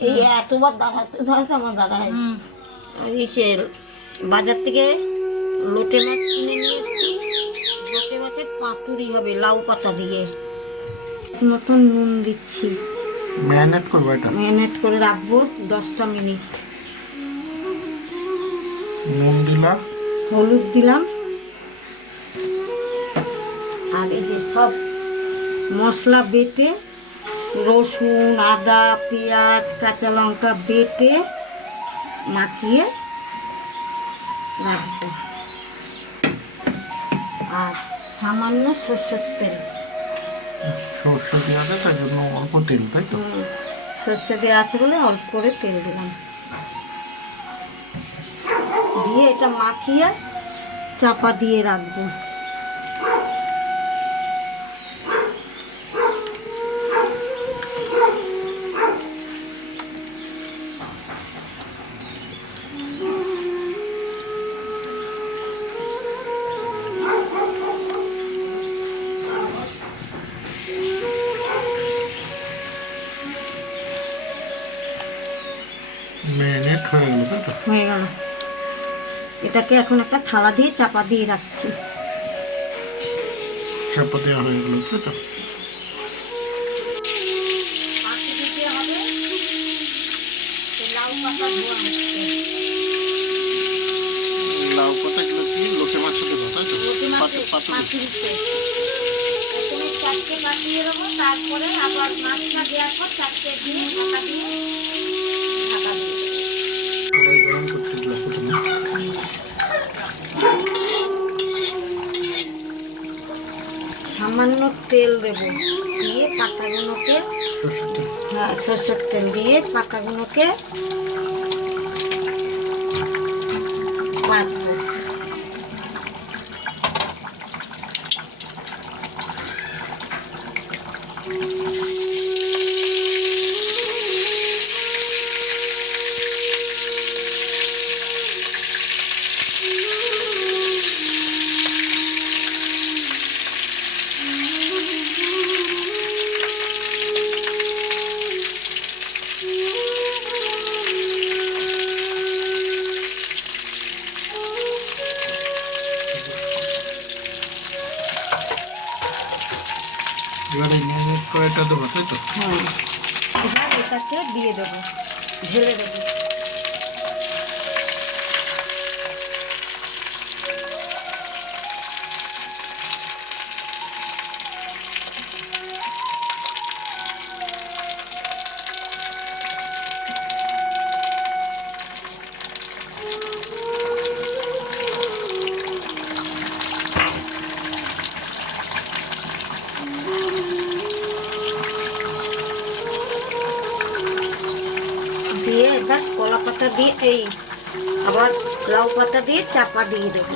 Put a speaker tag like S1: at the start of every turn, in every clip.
S1: এই এতবার দাঁড়াতে দাঁড়াতে আমার দাদা হয়
S2: হুম।
S1: ইসে বাজার থেকে লোটে মাছ কিনে নিয়ে লোটে মাছের পাতুরি হবে লাউ পাতা দিয়ে। মতন নুন দিচ্ছি।
S3: ম্যারিনেট করব এটা?
S1: ম্যারিনেট করে রাখব দশটা মিনিট।
S3: নুন দিলা
S1: হলুদ দিলাম। আর এই যে সব মশলা বেটে রসুন আদা পেঁয়াজ কাঁচা লঙ্কা বেটে মাখিয়ে রাখব। আর সামান্য সর্ষের তেল।
S3: সর্ষে দিয়ে আছে তাই জন্য অল্প তেল তাই তো?
S1: সর্ষে দেওয়া আছে বলে অল্প করে তেল দিলাম। দিয়ে এটা মাখিয়ে চাপা দিয়ে রাখব।
S3: হয়ে গেল।
S1: এটাকে এখন একটা থালা দিয়ে চাপা দিয়ে রাখছি।
S3: চাপা দেওয়া হয়ে গেল তো
S1: লাউ
S3: কি? লোকে মাছ
S1: চারটে দেবো তারপরে আবার মাছটা দেওয়ার পর চারটে দিয়ে ঢাকা দিয়ে ঢাকা দিয়ে
S3: কড়াই গরম করতে দিল প্রথমে
S1: সামান্য তেল দেব দিয়ে পাতাগুলোকে হ্যাঁ সরষের তেল দিয়ে পাতাগুলোকে
S3: এবারে ম্যারিনেট করে এটা দেবো তাই তো?
S1: এবার এটাকে দিয়ে দেবো ঢেলে দেবো। পাতা দিয়ে এই আবার লাউ পাতা দিয়ে চাপা দিয়ে দেবো।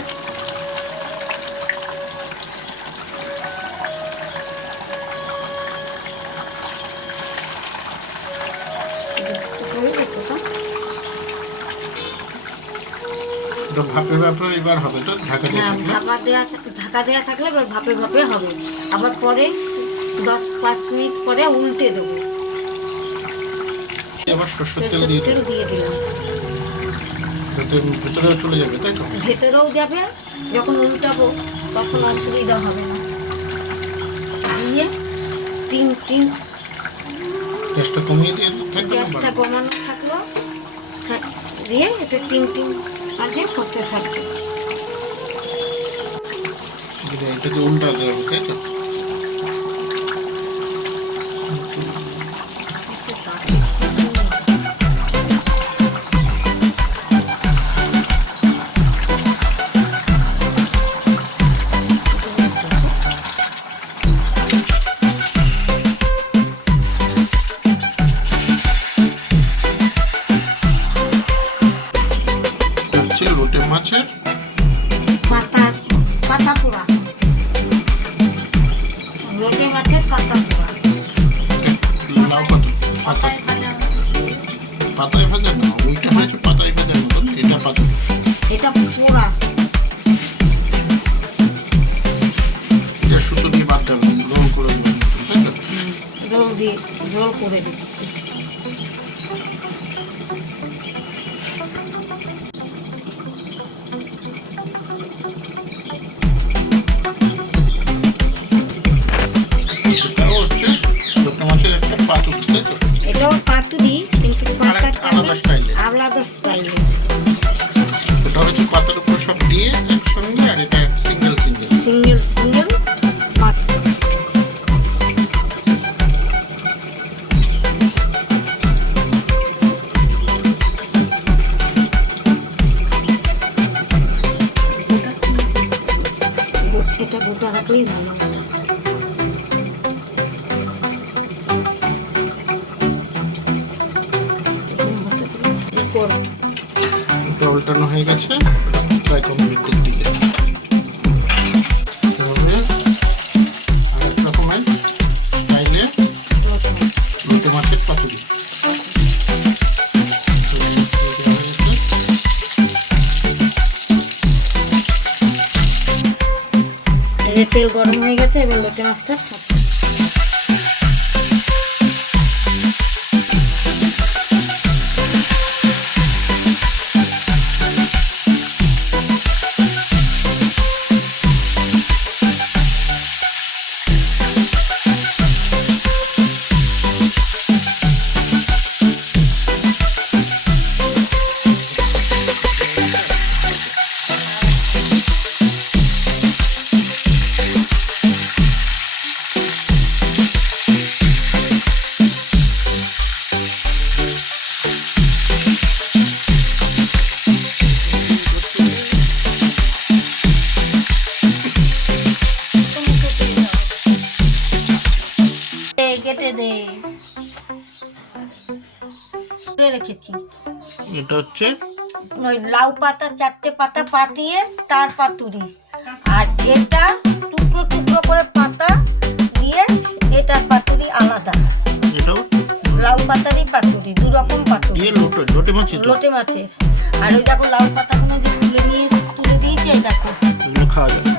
S3: ভাপে ভাপে এবার হবে তো? ঢাকা দিয়ে
S1: হ্যাঁ ঢাকা দেওয়া ঢাকা দেওয়া থাকলে এবার ভাপে ভাপে হবে। আবার পরে দশ পাঁচ মিনিট পরে উল্টে দেবো।
S3: আবার সর্ষের তেল দিয়ে
S1: তেল দিয়ে দিলাম।
S3: যাতে ভেতরে চলে যাবে তাই তো?
S1: ভেতরেও যাবে যখন উল্টাবো তখন অসুবিধা হবে না। দিয়ে তিন তিন।
S3: গ্যাসটা কমিয়ে দিয়ে
S1: গ্যাসটা কমানো থাকল। হ্যাঁ, দিয়ে এটা তিন তিন কাজে করতে থাকবে।
S3: এটাকে উল্টা দেওয়া হবে তাই তো? গুঁড়ো করে
S1: দিচ্ছি।
S3: এটা
S1: গোটা রাখলেই ভালো।
S3: উল্টানো হয়ে গেছে। প্রায় কমপ্লিটের দিকে
S1: যে তেল গরম হয়ে গেছে এবার লোটে মাছটা রেখেছি
S3: এটা হচ্ছে?
S1: ওই লাউ পাতা চারটে পাতা পাতিয়ে তার পাতুরি। আর এটা টুকরো টুকরো করে পাতা দিয়ে এটার পাতুরি আলাদা।
S3: এটাও?
S1: লাউ পাতারই পাতুরি দু রকম পাতুরি
S3: লোটে লোটে মাছ এটা
S1: লোটে মাছের। আর ওই দেখো লাউ পাতাগুলো যে তুলে নিয়ে তুলে দিয়েছে দেখো।
S3: খাওয়া যাবে